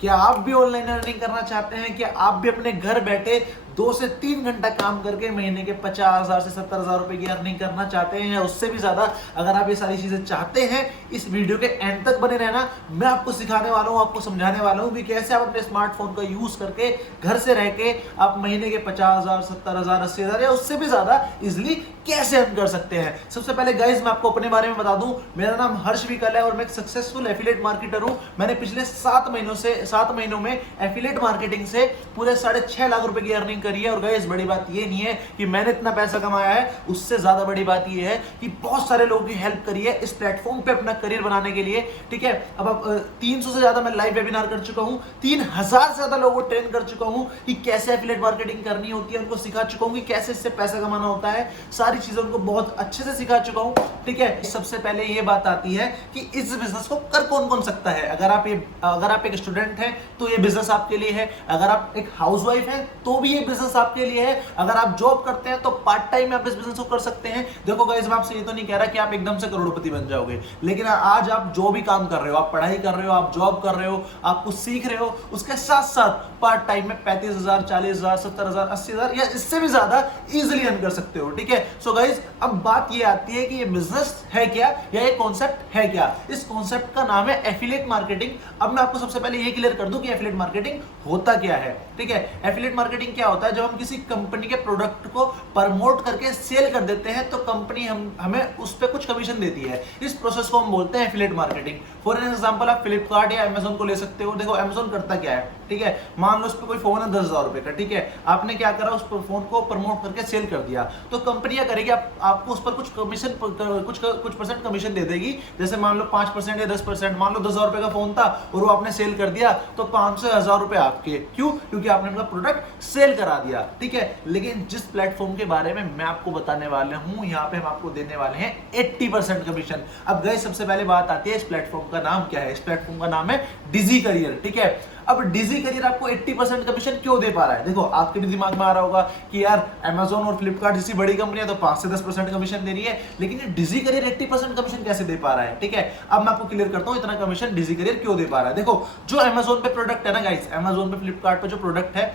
क्या आप भी ऑनलाइन अर्निंग करना चाहते हैं? क्या आप भी अपने घर बैठे 2 से 3 घंटा काम करके महीने के 50,000 से 70,000 रुपए की अर्निंग करना चाहते हैं या उससे भी ज्यादा? अगर आप ये सारी चीजें चाहते हैं, इस वीडियो के एंड तक बने रहना। मैं आपको सिखाने वाला हूं, आपको समझाने वाला हूं कि कैसे आप अपने स्मार्टफोन का यूज करके घर से रह के आप महीने के 50,000, 70,000, 80,000 या उससे भी ज्यादा इजिली कैसे अर्न कर सकते हैं। सबसे पहले गाइस मैं आपको अपने बारे में बता दूं, मेरा नाम हर्ष विकल है और मैं एक सक्सेसफुल एफिलिएट मार्केटर हूं। मैंने पिछले 7 महीनों में एफिलिएट मार्केटिंग से पूरे 6.5 लाख रुपए की अर्निंग करी है। और गाइस बड़ी बात ये नहीं है कि मैंने इतना पैसा कमाया है, उससे ज्यादा बड़ी बात ये है कि बहुत सारे लोगों की हेल्प करी है इस प्लेटफॉर्म पे अपना करियर बनाने के लिए। ठीक है, अब आप 300 से ज्यादा मैं लाइव वेबिनार कर चुका हूं, 3000 से ज्यादा लोगों को ट्रेन कर चुका हूं कि कैसे एफिलिएट मार्केटिंग करनी होती है, उनको सिखा चुका हूं कि कैसे इससे पैसा कमाना होता है। सारी चीजें उनको बहुत अच्छे से सिखा चुका हूं। ठीक है, सबसे पहले ये बात आती है कि इस बिजनेस को कर कौन कौन सकता है। अगर आप एक स्टूडेंट हैं तो ये बिजनेस आपके लिए है। अगर आप एक हाउसवाइफ हैं तो भी ये बिजनेस आपके लिए है। अगर आप जॉब करते हैं तो पार्ट टाइम में आप इस बिजनेस को कर सकते हैं। देखो गाइस, मैं आपसे ये तो नहीं कह रहा कि आप एकदम से करोड़पति बन जाओगे, लेकिन आज आप जो भी काम कर रहे हो, आप पढ़ाई कर रहे हो, आप जॉब कर रहे हो, आप कुछ सीख रहे हो, उसके साथ साथ पार्ट टाइम में 35,000, 40,000, 70,000, 80,000 या इससे भी ज्यादा इजिली अर्न कर सकते हो। ठीक है, सो गाइस अब बात ये आती है कि ये बिजनेस है क्या या ये कॉन्सेप्ट है क्या। इस कॉन्सेप्ट का नाम है एफिलिएट मार्केटिंग। अब मैं आपको सबसे पहले ये क्लियर कर दूं कि एफिलिएट मार्केटिंग होता क्या है। ठीक है, एफिलिएट मार्केटिंग क्या होता है? जब हम किसी कंपनी के प्रोडक्ट को प्रमोट करके सेल कर देते हैं तो कंपनी हमें उस पर कुछ कमीशन देती है। इस प्रोसेस को हम बोलते हैं एफिलिएट मार्केटिंग। फॉर एग्जांपल आप फ्लिपकार्ट या अमेजोन को ले सकते हो। देखो अमेजोन करता क्या है, ठीक है, मान लो उस पर कोई फोन है 10,000 रुपए का, ठीक है, आपने क्या करा, उस फोन को प्रमोट करके सेल कर दिया, तो कंपनी क्या करेगी, आपको उस पर कुछ कमीशन, कुछ परसेंट कमीशन दे देगी। जैसे मान लो 5% या 10%, मान लो 10,000 रुपए का फोन था और वो आपने सेल कर दिया तो 500 से 1,000 रुपए आपके। क्यों? क्योंकि आपने अपना प्रोडक्ट सेल करा दिया। ठीक है, लेकिन जिस प्लेटफॉर्म के बारे में मैं आपको बताने वाला हूं, यहाँ पे हम आपको देने वाले हैं 80% कमीशन। अब गाइस सबसे पहले बात आती है इस प्लेटफॉर्म का नाम क्या है। इस प्लेटफॉर्म का नाम है डिजी करियर। ठीक है, अब डिजी करियर आपको 80% कमीशन क्यों दे पा रहा है? देखो आपके भी दिमाग में आ रहा होगा कि यार अमेजोन और फ्लिपकार्ट जैसी बड़ी कंपनी है तो 5 से 10% कमीशन दे रही है, लेकिन ये डिजी करियर 80% कमीशन कैसे दे पा रहा है? ठीक है, अब मैं आपको क्लियर करता हूं इतना कमीशन डिजी करियर क्यों दे पा रहा है। देखो जो अमेजोन पे प्रोडक्ट है ना गाइस, अमेजोन पे फ्लिपकार्ट पे जो प्रोडक्ट है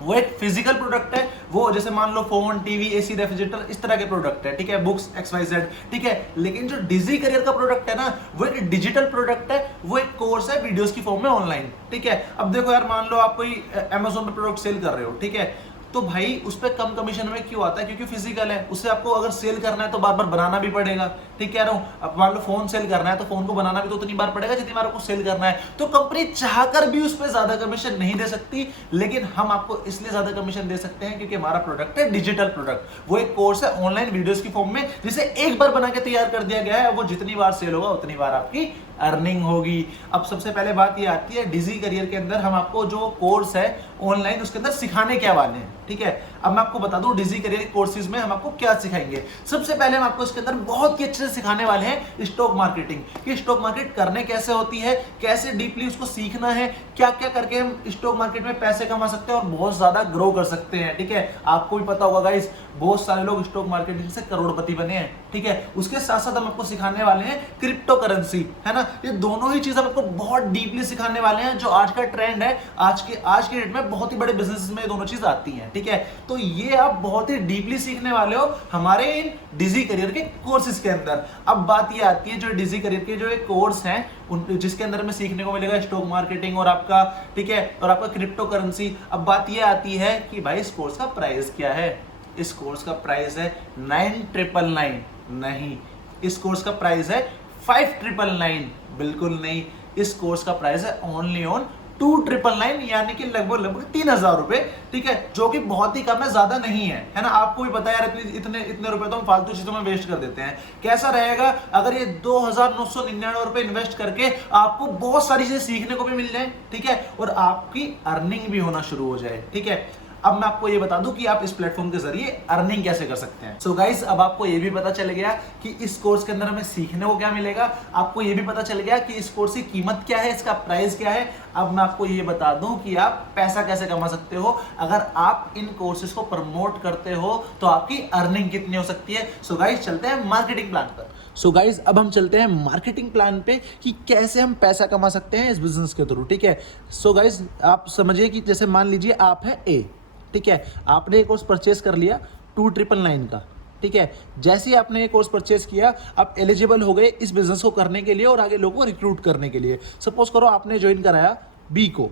वो एक फिजिकल प्रोडक्ट है। वो जैसे मान लो फोन, टीवी, एसी, रेफ्रिजरेटर, इस तरह के प्रोडक्ट है। ठीक है, बुक्स XYZ। ठीक है, लेकिन जो डिजी करियर का प्रोडक्ट है ना, वो एक डिजिटल प्रोडक्ट है, वो एक कोर्स है वीडियोस की फॉर्म में ऑनलाइन। ठीक है, अब देखो यार, मान लो आप कोई अमेजोन पे प्रोडक्ट सेल कर रहे हो, ठीक है, तो भाई उस पर कम कमीशन में क्यों आता है? क्योंकि फिजिकल है, उससे आपको अगर सेल करना है तो बार बार बनाना भी पड़ेगा। ठीक कह रहा हूं, अब मान लो फोन सेल करना है तो फोन को बनाना भी तो उतनी बार पड़ेगा जितनी बार आपको सेल करना है। तो कंपनी चाहकर भी उस पर ज्यादा कमीशन नहीं दे सकती, लेकिन हम आपको इसलिए ज्यादा कमीशन दे सकते हैं क्योंकि हमारा प्रोडक्ट है डिजिटल प्रोडक्ट। वो एक कोर्स है ऑनलाइन वीडियोस की फॉर्म में, जिसे एक बार बना के तैयार कर दिया गया है। वो जितनी बार सेल होगा उतनी बार आपकी अर्निंग होगी। अब सबसे पहले बात ये आती है डिजी करियर के अंदर हम आपको जो कोर्स है ऑनलाइन उसके अंदर सिखाने क्या वाले हैं। ठीक है, अब मैं आपको बता दूं डिजी करियर कोर्सेज में हम आपको क्या सिखाएंगे। सबसे पहले हम आपको इसके अंदर बहुत ही अच्छे से सिखाने वाले हैं स्टॉक मार्केटिंग, कि स्टॉक मार्केट करने कैसे होती है, कैसे डीपली उसको सीखना है, क्या क्या करके हम स्टॉक मार्केट में पैसे कमा सकते हैं और बहुत ज्यादा ग्रो कर सकते हैं। ठीक है, आपको भी पता होगा गाइस, बहुत सारे लोग स्टॉक मार्केटिंग से करोड़पति बने हैं। ठीक है, उसके साथ साथ हम आपको सिखाने वाले हैं क्रिप्टो करेंसी, है ना। ये दोनों ही चीज हम आपको बहुत डीपली सिखाने वाले हैं, जो आज का ट्रेंड है, आज के डेट में बहुत ही बड़े बिजनेस में ये दोनों चीज आती हैं। ठीक है, तो ये आप बहुत ही डीपली सीखने वाले हो हमारे इन डिजी करियर के कोर्सेज के अंदर। अब बात ये आती है जो डिजी करियर के जो एक कोर्स हैं जिसके अंदर में सीखने को मिलेगा स्टॉक मार्केटिंग और आपका, ठीक है, और आपका क्रिप्टो करेंसी। अब बात ये आती है कि भाई इस कोर्स का प्राइस क्या है। इस कोर्स का प्राइस है 9,999। नहीं, इस कोर्स का प्राइस है 5,999। बिल्कुल नहीं, इस कोर्स का प्राइस है ओनली ऑन 2,999, यानी कि लगभग 3,000 रुपए। ठीक है, जो कि बहुत ही कम है, ज्यादा नहीं है ना। आपको भी पता है यार, इतने रुपए तो हम फालतू चीजों में वेस्ट कर देते हैं। कैसा रहेगा अगर ये 2,999 रुपए इन्वेस्ट करके आपको बहुत सारी चीजें सीखने को भी मिल जाए, ठीक है, और आपकी अर्निंग भी होना शुरू हो जाए। ठीक है, अब मैं आपको ये बता दूं कि आप इस प्लेटफॉर्म के जरिए अर्निंग कैसे कर सकते हैं। सो गाइस, अब आपको ये भी पता चल गया कि इस कोर्स के अंदर हमें सीखने को क्या मिलेगा। आपको ये भी पता चल गया कि इस कोर्स की कीमत क्या है, इसका प्राइस क्या है। अब मैं आपको ये बता दूं कि आप पैसा कैसे कमा सकते हो। अगर आप इन कोर्सेज को प्रमोट करते हो तो आपकी अर्निंग कितनी हो सकती है। सो गाइस, चलते हैं मार्केटिंग प्लान पर। सो गाइस, अब हम चलते हैं मार्केटिंग प्लान पे कि कैसे हम पैसा कमा सकते हैं इस बिजनेस के थ्रू। ठीक है, सो गाइस, आप समझिए कि जैसे मान लीजिए आप है ए, ठीक है, आपने एक कोर्स परचेज कर लिया 2999 का। ठीक है, जैसे ही आपने ये कोर्स परचेज किया, आप एलिजिबल हो गए इस बिजनेस को करने के लिए और आगे लोगों को रिक्रूट करने के लिए। सपोज करो आपने ज्वाइन कराया बी को।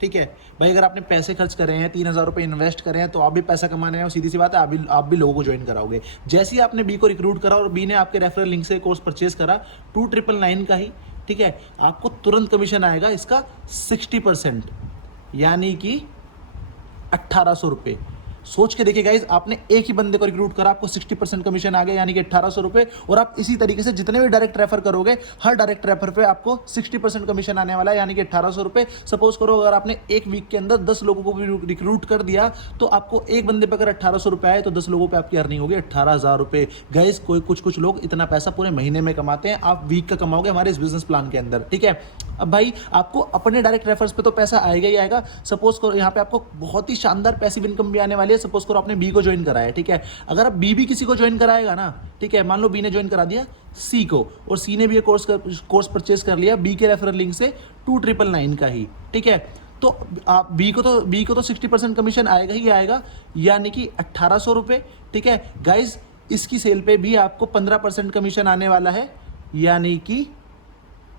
ठीक है भाई, अगर आपने पैसे खर्च करे हैं, 3000 रुपये इन्वेस्ट करें हैं, तो आप भी पैसा कमाने हैं और सीधी सी बात है आप भी लोगों को ज्वाइन कराओगे। जैसे ही आपने बी को रिक्रूट करा और बी ने आपके रेफरल लिंक से कोर्स परचेज करा 2999 का ही, ठीक है, आपको तुरंत कमीशन आएगा इसका 60%, यानी कि 1800 रुपये। सोच के देखिए गाइस, आपने एक ही बंदे को रिक्रूट करा, आपको 60% कमीशन आ गया, यानी कि 1800 रुपये। और आप इसी तरीके से जितने भी डायरेक्ट रेफर करोगे, हर डायरेक्ट रेफर पे आपको 60% कमीशन आने वाला है, यानी कि 1800 रुपये। सपोज करो अगर आपने एक वीक के अंदर 10 लोगों को भी रिक्रूट कर दिया, तो आपको एक बंदे पर अगर 1800 रुपये आए तो 10 लोगों पर आपकी अर्निंग होगी 18,000 रुपये। गाइस, कुछ लोग इतना पैसा पूरे महीने में कमाते हैं, आप वीक का कमाओगे हमारे इस बिजनेस प्लान के अंदर। ठीक है, अब भाई आपको अपने डायरेक्ट रेफर्स पे तो पैसा आएगा ही आएगा। सपोज करो यहाँ पे आपको बहुत ही शानदार पैसिव इनकम भी आने वाली है। सपोज करो आपने बी को ज्वाइन कराया है, ठीक है, अगर आप बी भी किसी को ज्वाइन कराएगा ना, ठीक है, मान लो बी ने ज्वाइन करा दिया सी को और सी ने भी ये कोर्स परचेज कर लिया बी के रेफरल लिंक से 2999 का ही, ठीक है, तो आप बी को तो 60% कमीशन आएगा ही आएगा, यानी कि 1800 रुपये। ठीक है गाइज, इसकी सेल पे भी आपको 15% कमीशन आने वाला है, यानी कि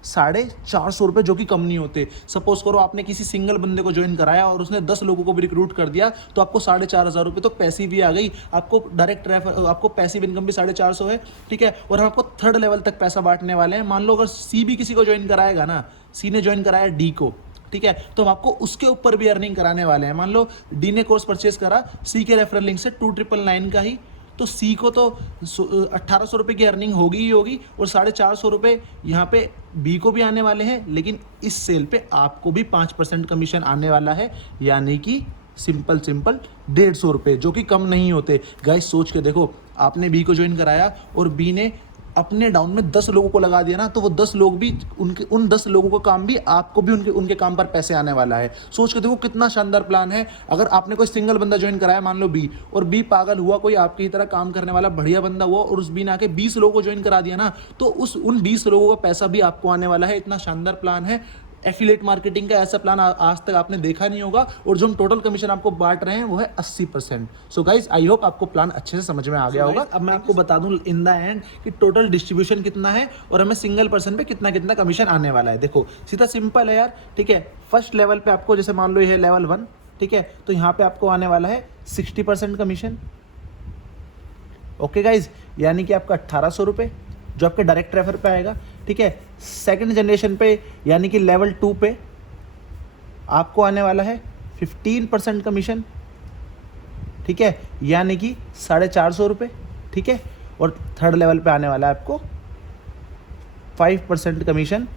450 रुपये, जो कि कम नहीं होते। सपोज करो आपने किसी सिंगल बंदे को ज्वाइन कराया और उसने 10 लोगों को भी रिक्रूट कर दिया, तो आपको 4500 रुपये तो पैसिव भी आ गई, आपको डायरेक्ट रेफर, आपको पैसिव इनकम भी 450 है। ठीक है, और हम आपको थर्ड लेवल तक पैसा बांटने वाले हैं। मान लो अगर सी भी किसी को ज्वाइन कराएगा ना, सी ने ज्वाइन कराया डी को, ठीक है, तो हम आपको उसके ऊपर भी अर्निंग कराने वाले हैं। मान लो डी ने कोर्स परचेज करा सी के रेफरल लिंक से 2999 का ही, तो सी को तो 1800 रुपये की अर्निंग होगी ही होगी, और 450 रुपये यहाँ पे बी को भी आने वाले हैं, लेकिन इस सेल पे आपको भी 5% कमीशन आने वाला है, यानी कि सिंपल 150 रुपये, जो कि कम नहीं होते। गाइस, सोच के देखो, आपने बी को ज्वाइन कराया और बी ने अपने डाउन में 10 लोगों को लगा दिया ना, तो वो 10 लोग भी उन 10 लोगों का काम भी आपको भी उनके काम पर पैसे आने वाला है। सोच के देखो कितना शानदार प्लान है। अगर आपने कोई सिंगल बंदा ज्वाइन कराया, मान लो बी, और बी पागल हुआ, कोई आपकी तरह काम करने वाला बढ़िया बंदा हुआ और उस बी ने आके 20 लोगों को ज्वाइन करा दिया ना, तो उन 20 लोगों का पैसा भी आपको आने वाला है। इतना शानदार प्लान है। एफिलिएट मार्केटिंग का ऐसा प्लान आज तक आपने देखा नहीं होगा, और जो हम टोटल कमीशन आपको बांट रहे हैं वो है 80%। सो गाइज, आई होप आपको प्लान अच्छे से समझ में आ गया होगा। अब मैं आपको बता दूं इन द एंड कि टोटल डिस्ट्रीब्यूशन कितना है और हमें सिंगल पर्सन पे कितना कितना कमीशन आने वाला है। देखो, सीधा सिंपल है यार। ठीक है, फर्स्ट लेवल पे आपको, जैसे मान लो ये है लेवल 1, ठीक है, तो यहाँ पे आपको आने वाला है 60% कमीशन। ओके गाइज, यानी कि आपका 1800 रुपये जो आपके डायरेक्ट रेफर पे आएगा। ठीक है, सेकंड जनरेशन पे यानी कि लेवल 2 पे आपको आने वाला है 15% कमीशन। ठीक है, यानी कि 450 रुपये। ठीक है, और थर्ड लेवल पे आने वाला है आपको 5% कमीशन।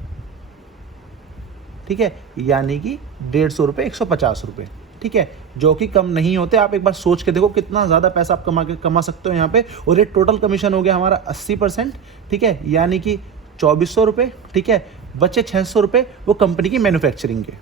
ठीक है, यानी कि 150 रुपये, 150 रुपये। ठीक है, जो कि कम नहीं होते। आप एक बार सोच के देखो कितना ज़्यादा पैसा आप कमा सकते हो यहाँ पे। और ये टोटल कमीशन हो गया हमारा 80%। ठीक है, यानी कि 2400 रुपये। ठीक है, बचे 600 रुपये वो कंपनी की मैन्युफैक्चरिंग के।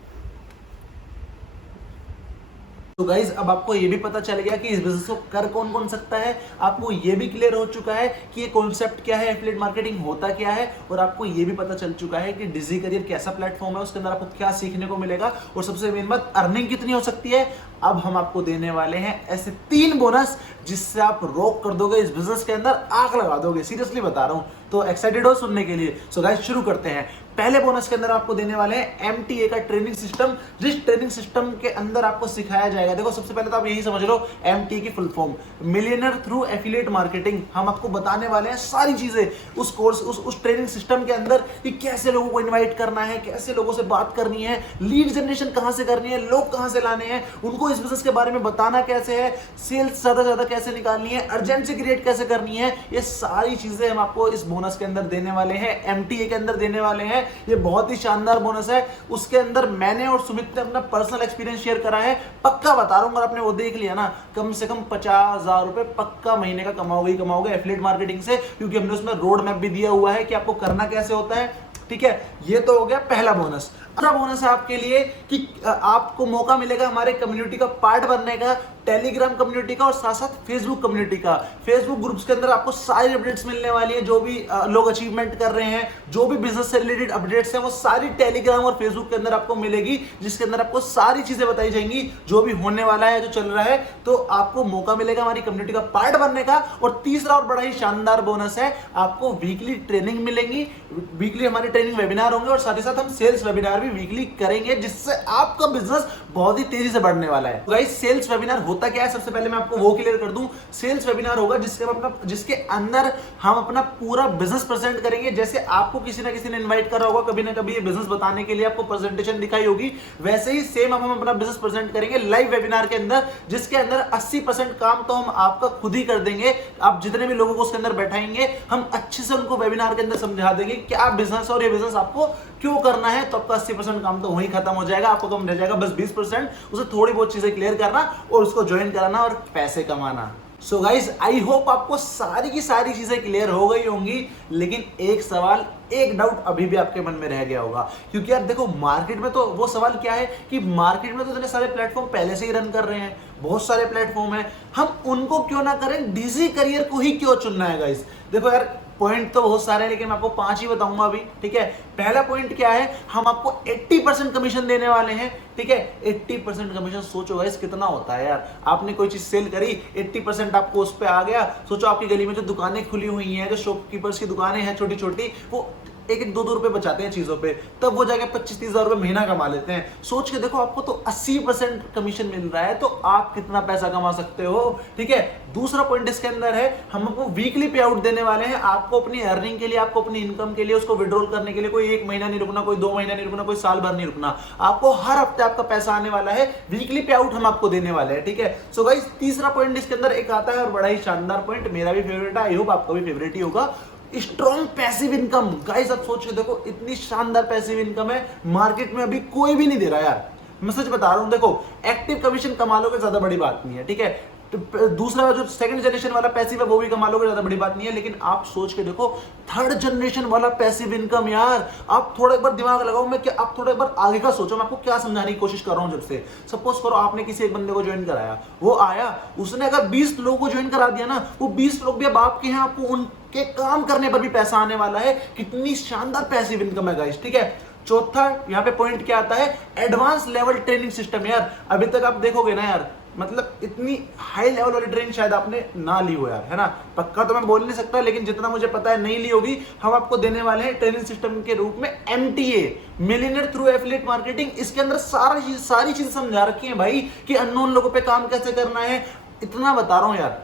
तो गाइज, अब आपको ये भी पता चल गया कि इस बिजनेस को कर कौन कौन सकता है। आपको ये भी क्लियर हो चुका है कि ये कॉन्सेप्ट क्या है, एफिलिएट मार्केटिंग होता क्या है, और आपको ये भी पता चल चुका है कि डिजी करियर कैसा प्लेटफॉर्म है, उसके अंदर आपको क्या सीखने को मिलेगा, और सबसे मेन बात, अर्निंग कितनी हो सकती है। अब हम आपको देने वाले हैं ऐसे 3 बोनस जिससे आप रॉक कर दोगे इस बिजनेस के अंदर, आग लगा दोगे। सीरियसली बता रहा हूं, तो एक्साइटेड हो सुनने के लिए। सो गाइस, शुरू करते हैं। पहले बोनस के अंदर आपको देने वाले हैं MTA का ट्रेनिंग सिस्टम, जिस ट्रेनिंग सिस्टम के अंदर आपको सिखाया जाएगा। देखो, सबसे पहले तो आप यही समझ लो, MTA की full form millionaire through affiliate marketing. हम आपको बताने वाले हैं सारी चीजें उस कोर्स, उस ट्रेनिंग सिस्टम के अंदर, कि कैसे लोगों को इन्वाइट करना है, कैसे लोगों से बात करनी है, लीड जनरेशन कहां से करनी है, लोग कहां से लाने हैं, उनको इस बिजनेस के बारे में बताना कैसे है, सेल्स ज्यादा कैसे निकालनी है, अर्जेंसी क्रिएट कैसे करनी है, ये सारी चीजें हम आपको इस बोनस के अंदर देने वाले हैं, MTA के अंदर देने वाले हैं। है, ये बहुत ही शानदार बोनस है। उसके अंदर मैंने और सुमित ने अपना पर्सनल एक्सपीरियंस शेयर करा है। पक्का बता रहा हूँ, अगर आपने वो देख लिया ना, कम से कम 50,000 रुपए पक्का महीने का कमाओगे एफिलिएट मार्केटिंग से, क्योंकि हमने उसमें रोड मैप भी दिया हुआ है कि आपको करना कैसे होता है। ठीक है, ये तो हो गया पहला बोनस। दूसरा बोनस है आपके लिए कि आपको मौका मिलेगा हमारे कम्युनिटी का पार्ट बनने का, टेलीग्राम कम्युनिटी का और साथ साथ फेसबुक कम्युनिटी का। फेसबुक ग्रुप्स के अंदर आपको सारी अपडेट्स मिलने वाली है, जो भी लोग अचीवमेंट कर रहे हैं, जो भी बिजनेस से रिलेटेड अपडेट्स हैं, वो सारी टेलीग्राम और फेसबुक के अंदर आपको मिलेगी, जिसके अंदर आपको सारी चीजें बताई जाएंगी जो भी होने वाला है, जो चल रहा है। तो आपको मौका मिलेगा हमारी कम्युनिटी का पार्ट बनने का। और तीसरा और बड़ा ही शानदार बोनस है, आपको वीकली ट्रेनिंग मिलेंगी, वीकली हमारे ट्रेनिंग वेबिनार होंगे और साथ ही साथ हम सेल्स वेबिनार भी वीकली करेंगे, जिससे आपका बिजनेस बहुत ही तेजी से बढ़ने वाला है। गाइस, सेल्स वेबिनार होता क्या है, सबसे पहले मैं आपको वो क्लियर कर दूं। सेल्स वेबिनार होगा जिसके अंदर हम अपना पूरा बिजनेस प्रेजेंट करेंगे। जैसे आपको किसी ना किसी ने इनवाइट करा होगा कभी ना कभी ये बिजनेस बताने के लिए, आपको प्रेजेंटेशन दिखाई होगी, वैसे ही सेम हम अपना बिजनेस प्रेजेंट करेंगे लाइव वेबिनार के अंदर, जिसके अंदर 80% काम तो हम आपका खुद ही कर देंगे। आप जितने भी लोगों को उसके अंदर बैठाएंगे, हम अच्छे से उनको वेबिनार के अंदर समझा देंगे क्या बिजनेस और ये बिजनेस आपको क्यों करना है। तो आपका 80% काम तो वहीं खत्म हो जाएगा, आपको कम रह जाएगा बस 20%, उसे थोड़ी बहुत चीजें क्लियर करना और उसको ज्वाइन कराना और पैसे कमाना। सो गाइज, आई होप आपको सारी की सारी चीजें क्लियर हो गई होंगी, लेकिन एक सवाल, एक डाउट अभी भी आपके मन में रह गया होगा। क्योंकि यार देखो, मार्केट में तो वो सवाल क्या है कि मार्केट में तो इतने सारे प्लेटफॉर्म पहले से ही रन कर रहे हैं, बहुत सारे प्लेटफॉर्म हैं, हम उनको क्यों ना करें, डीजी करियर को ही क्यों चुनना है। गाइज देखो यार, पॉइंट तो बहुत सारे हैं, लेकिन मैं आपको 5 ही बताऊंगा अभी। ठीक है, पहला पॉइंट क्या है, हम आपको 80% कमीशन देने वाले हैं। ठीक है, 80% कमीशन, सोचो गाइस कितना होता है यार। आपने कोई चीज सेल करी, 80% आपको उस पे आ गया। सोचो आपकी गली में जो दुकानें खुली हुई हैं, जो शॉपकीपर्स की दुकानें हैं छोटी छोटी, वो 1-2 रुपए बचाते हैं चीजों पे, तब वो जाके 25-30 हजार रुपए महीना कमा लेते हैं। सोच के देखो, आपको तो 80% कमीशन मिल रहा है, तो आप कितना पैसा कमा सकते हो। ठीक है, दूसरा पॉइंट इसके अंदर है, हम आपको वीकली पे आउट देने वाले हैं। आपको अपनी अर्निंग के लिए, आपको अपनी इनकम के लिए, उसको विड्रॉल करने के लिए कोई 1 महीना नहीं रुकना, कोई 2 महीना नहीं रुकना, कोई साल भर नहीं रुकना। आपको हर हफ्ते आपका पैसा आने वाला है, वीकली पे आउट हम आपको देने वाले हैं। ठीक है, सो गाइस, तीसरा पॉइंट इसके अंदर एक आता है और बड़ा ही शानदार पॉइंट, मेरा भी फेवरेट है, आई होप आपका भी फेवरेट ही होगा, स्ट्रॉन्ग पैसिव इनकम। गाइस आप सोच के देखो, इतनी शानदार पैसिव इनकम है, मार्केट में अभी कोई भी नहीं दे रहा यार। मैं सच बता रहा हूं, देखो एक्टिव कमीशन कमा लोगे, ज्यादा बड़ी बात नहीं है। ठीक है, तो दूसरा जो सेकंड जनरेशन वाला पैसिव है वो भी कमा लोगे, ज्यादा बड़ी बात नहीं है। लेकिन आप सोच के देखो, थर्ड जनरेशन वाला पैसिव इनकम यार, आप थोड़ा एक बार दिमाग लगाओ, मैं क्या, आप थोड़ा एक बार आगे का सोचो, मैं आपको क्या समझाने की कोशिश कर रहा हूं। जब से सपोज करो आपने किसी एक बंदे को ज्वाइन कराया, वो आया, उसने अगर 20 लोगों को ज्वाइन करा दिया ना, वो 20 लोग भी अब आपके हैं, आपको उनके काम करने पर भी पैसा आने वाला है। कितनी शानदार पैसिव इनकम है गाइस। ठीक है, चौथा यहाँ पे पॉइंट क्या आता है, एडवांस लेवल ट्रेनिंग सिस्टम। यार अभी तक आप देखोगे ना यार, मतलब इतनी हाई लेवल वाली ट्रेनिंग शायद आपने ना ली हो यार, है ना। पक्का तो मैं बोल नहीं सकता, लेकिन जितना मुझे पता है नहीं ली होगी। हम आपको देने वाले हैं ट्रेनिंग सिस्टम के रूप में MTA, millionaire through affiliate marketing. इसके अंदर सारी चीजें समझा रखी है भाई, कि अननोन लोगों पे काम कैसे करना है। इतना बता रहा हूं यार,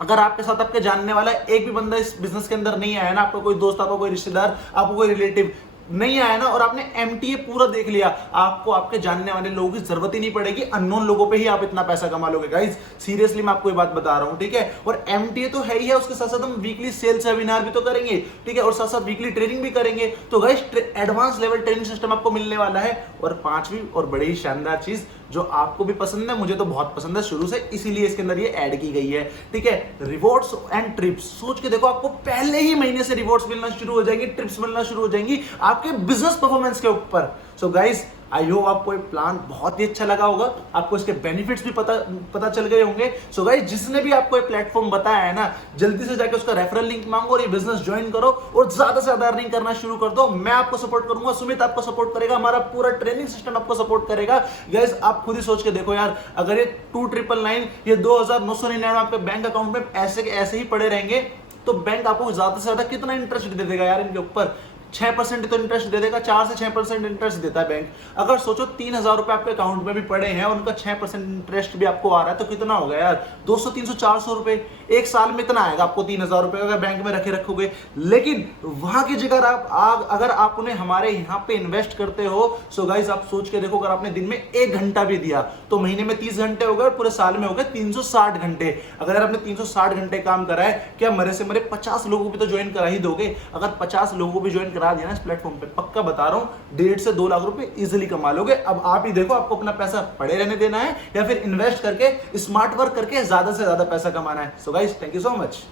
अगर आपके साथ आपके जानने वाला एक भी बंदा इस बिजनेस के अंदर नहीं आया ना, आपका कोई दोस्त, आपका कोई रिश्तेदार, आपको कोई रिलेटिव नहीं आया ना, और आपने MTA पूरा देख लिया, आपको आपके जानने वाले लोगों की जरूरत ही नहीं पड़ेगी, अननोन लोगों पे ही आप इतना पैसा कमा लोगे। गाइस सीरियसली मैं आपको ये बात बता रहा हूं। ठीक है, और MTA तो है ही है, उसके साथ साथ हम वीकली सेल्स वेबिनार भी तो करेंगे। ठीक है, और साथ साथ वीकली ट्रेनिंग भी करेंगे। तो guys advance level training system आपको मिलने वाला है। और पांचवी और बड़ी ही शानदार चीज, जो आपको भी पसंद है, मुझे तो बहुत पसंद है शुरू से, इसीलिए इसके अंदर ये ऐड की गई है। ठीक है, रिवॉर्ड्स एंड ट्रिप्स। सोच के देखो, आपको पहले ही महीने से रिवॉर्ड्स मिलना शुरू हो जाएंगी, ट्रिप्स मिलना शुरू हो जाएंगी आपके बिजनेस परफॉर्मेंस के ऊपर। सो गाइस, आई होप आपको ये प्लान बहुत ही अच्छा लगा होगा, आपको इसके बेनिफिट्स भी पता चल गए होंगे। सो गाइस, जिसने भी आपको ये प्लेटफॉर्म बताया है ना, जल्दी से जाके उसका रेफरल लिंक मांगो और ये बिजनेस ज्वाइन करो और ज्यादा से ज्यादा अर्निंग करना शुरू कर दो। मैं आपको सपोर्ट करूंगा, सुमित आपको सपोर्ट करेगा, हमारा पूरा ट्रेनिंग सिस्टम आपको सपोर्ट करेगा। गाइस आप खुद ही सोच के देखो यार, अगर ये 2,999 ये 2,999 आपके बैंक अकाउंट में ऐसे के ऐसे ही पड़े रहेंगे, तो बैंक आपको ज्यादा से ज्यादा कितना इंटरेस्ट दे देगा यार इनके ऊपर। 6% तो इंटरेस्ट दे देगा, 4 से 6% इंटरेस्ट देता है बैंक। अगर सोचो 3,000 रुपए आपके अकाउंट में भी पड़े हैं, उनका 6% इंटरेस्ट भी आपको आ रहा है, तो कितना हो गया यार, 200, 300, 400 रुपए एक साल में इतना आएगा आपको 3,000 रुपए अगर बैंक में रखोगे। लेकिन वहां की जगह अगर आप उन्हें हमारे यहाँ पे इन्वेस्ट करते हो, सो गाइस आप सोच के देखो, अगर आपने दिन में 1 घंटा भी दिया तो महीने में 30 घंटे हो गए और पूरे साल में हो गए 360 घंटे। अगर आपने 360 घंटे काम करा है, क्या मरे से मरे 50 लोगों को भी तो ज्वाइन करा ही दोगे। अगर 50 लोगों को भी ज्वाइन करा दिया ना इस प्लेटफॉर्म पे, पक्का बता रहा हूँ 1.5 से 2 लाख रुपए इजिली कमा लोगे। अब आप ही देखो आपको अपना पैसा पड़े रहने देना है या फिर इन्वेस्ट करके स्मार्ट वर्क करके ज्यादा से ज्यादा पैसा कमाना है। So guys thank you so much.